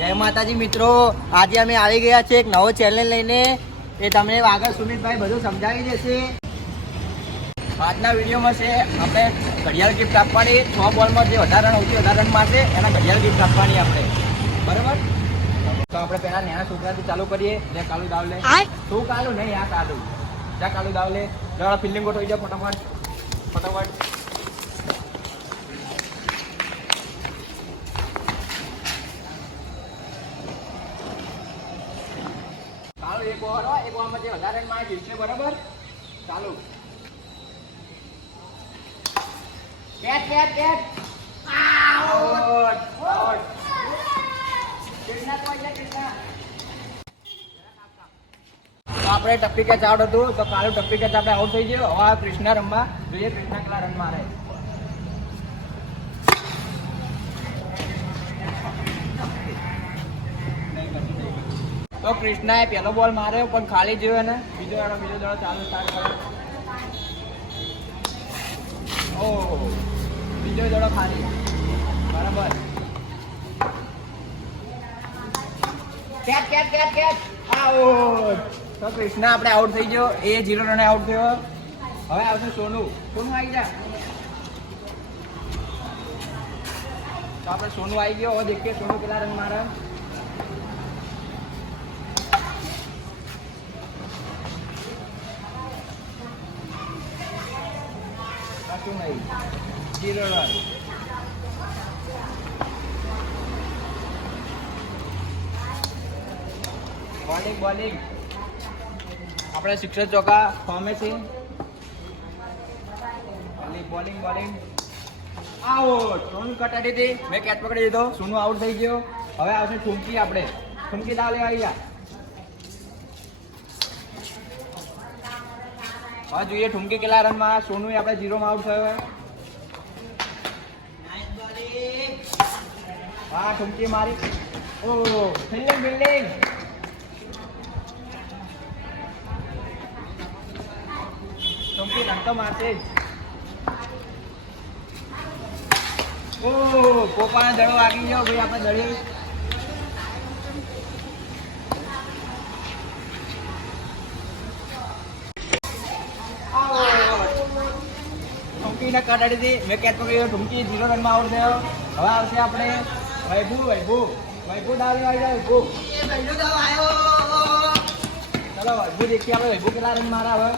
જય માતાજી મિત્રો, આજે અમે આવી ગયા છે એક નવો ચેનલ લઈને. એ તમને આગળ સુમિતભાઈ બધું સમજાવી દેશે. આજના વિડીયોમાં છે આપણે ઘડિયાળ ગિફ્ટ આપવાની. 6 બોલમાં જે વધારે સૌથી વધારે રન મારશે એના ઘડિયાળ ગિફ્ટ આપવાની આપણે, બરાબર? તો આપણે પહેલા નાના છોકરાથી ચાલુ કરીએ. જે કાલુ દાવ લે. શું કાલુ નહીં, આ કાલુ. જા કાલુ દાવ લે. જરા ફિલ્ડિંગ ગોઠવી દે ફટાફટ ફટાફટ. એક ઓવર હોય, એક ઓવરમાં જે વધારે રન મારે જીતશે, બરાબર? ચાલુ. Catch catch catch. Out out. Kirna તો અહીંયા કિરના. તો આપણે ટપ્પી કેચ આઉટ હતું, તો કાલુ ટપ્પી કેચ આપણે આઉટ થઈ ગયો. હવે કૃષ્ણા રમવા જોઈએ. કૃષ્ણા કેટલા રન મારે. તો કૃષ્ણાએ પહેલો બોલ માર્યો પણ ખાલી જોયો ને બીજો દડો ચાલુ સ્ટાર્ટ કર્યો. ઓ બીજો દડો ખાલી, બરાબર. Catch catch catch catch. Out. તો કૃષ્ણા આપણે આઉટ થઈ ગયો. એ 0 રને આઉટ થયો. હવે આવશે સોનુ. સોનુ આવી જા. તો આપણે સોનુ આવી ગયો. હવે દેખીએ સોનુ કેટલા રન મારે. નહીં, 0 રન. બોલિંગ બોલિંગ આપણે 6 ચોકા ફોર્મે છે. Bowling bowling out. સોનુ કટાડી હતી, મેં કેચ પકડી દીધો. સોનુ આઉટ થઈ ગયો. હવે આવશે ઠુમકી. આપણે ઠુમકી દાવ લેવા આવી ગયા. હવે જોઈએ ઠુમકી કેટલા રનમાં. સોનુ આપણે 0 માં આઉટ થયો. હા ઠુમકી મારી. ઓ ફિલ્ડિંગ ફિલ્ડિંગ. ઠુમકી રન તો મારશે. ઓ પોપાનો દડો વાગી ગયો ભાઈ. આપણે દડી ઠુમકીને કાઢી હતી, મેં કેચ પકડ્યો. ઠુમકી 0 રનમાં આઉટ થયો. હવે આવશે આપણે વૈભુ. વૈભુ દાવ આવી જાય. વૈભુ ચલો વૈભુ દેખીએ આપણે વૈભુ કેટલા રન મારા. હવે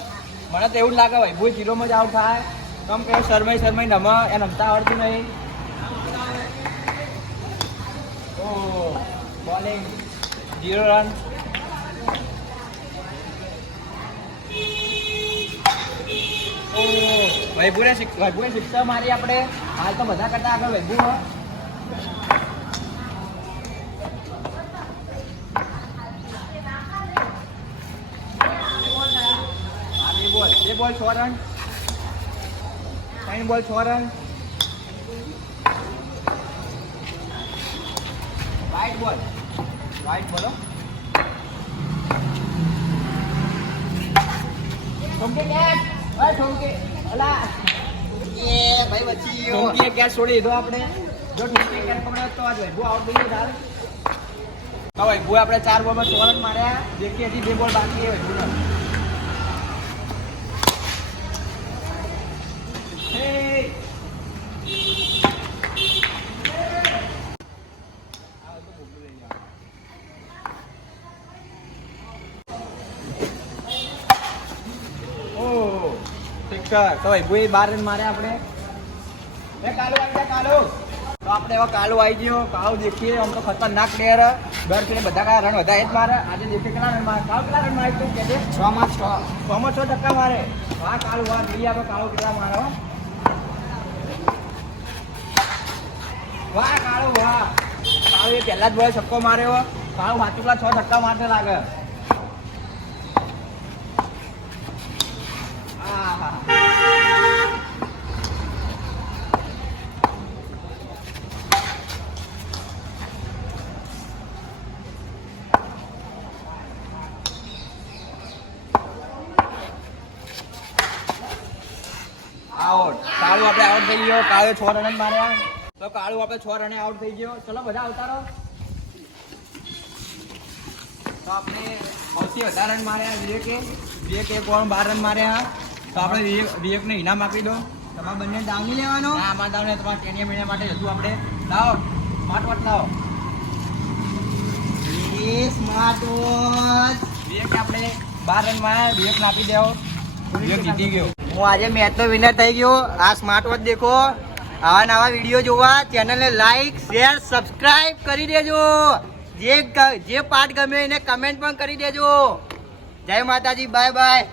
મને તો એવું જ લાગે વૈભુ 0 માં જ આઉટ થાય. કેમ કે શરમાઈ નમા એ રમતા આવડતું નહીં. ઓ બોલિંગ 0 રન. વૈભુએ શિક્ષા મારી આપણે. હાલ તો બધા કરતા આગળ વૈભુ. બે બોલ 6 રન. 3 બોલ 6 રન. વાઇટ બોલો. ઠુમકી કેચ. ભાઈ ઠુમકી અલા એ ભાઈ બચી ગયો. ઠુમકીએ કેચ છોડી દીધો આપણે. જો ઠુમકી કેચ પકડ્યો તો આજ વૈભુ આઉટ થઈ ગયો. તો વૈભુ આપણે 4 બોલમાં 6 રન માર્યા. જેથી હજી 2 બોલ બાકી છે વૈભુના. તો વૈભુએ 12 રન માર્યા આપણે. કાલુ આવી ગયા. કાલુ તો આપણે હવે કાલુ આવી ગયો. કાલુ દેખીએ આમ તો ખતરનાક પ્લેયર. દર ફેરે બધા કા રન વધારે જ મારે. આજે દેખીએ કેટલા રન મારે. કાલુ કેટલા રન મારે તું કે 6 માં 6 ટકા મારે. હા કાલુ વાહ જોઈએ આપણે કાલુ કેટલા મારે. વાહ કાળુ વાહ. કાળુ એ પહેલા જ બોલે છક્કો માર્યો. કાળુ હાથુકલા 6 છક્કા મારતે લાગે. આઉટ. કાળુ આપણે આઉટ થઈ ગયો. કાળુએ 6 રન માર્યા. તો કાળુ આપણે 6 રને આઉટ થઈ ગયો. ચલો બધા આવતા રહો. આપણે સૌથી વધારે રન માર્યા વિવેકે 12 રન માર્યા. તો આપણે વિવેકને ઇનામ આપી દો. તમારે બંને દાવ નહીં લેવાનો. હા અમારે દાવ ને તમારે ટેનિયા મહિના માટે જતું આપણે લાવો સ્માર્ટ વોચ લાવો. એ સ્માર્ટ વોચ વિવેક આપણે 12 રન માર્યા વિવેકને આપી દેવો. વિવેક જીતી ગયો. હું આજે મેચનો વિનર થઈ ગયો. આ સ્માર્ટ વોચ દેખો. આવા નવા વિડીયો જોવા ચેનલને લાઈક શેર સબસ્ક્રાઇબ કરી દેજો. જે પાર્ટ ગમે એને કમેન્ટ પણ કરી દેજો. જય માતાજી, બાય બાય.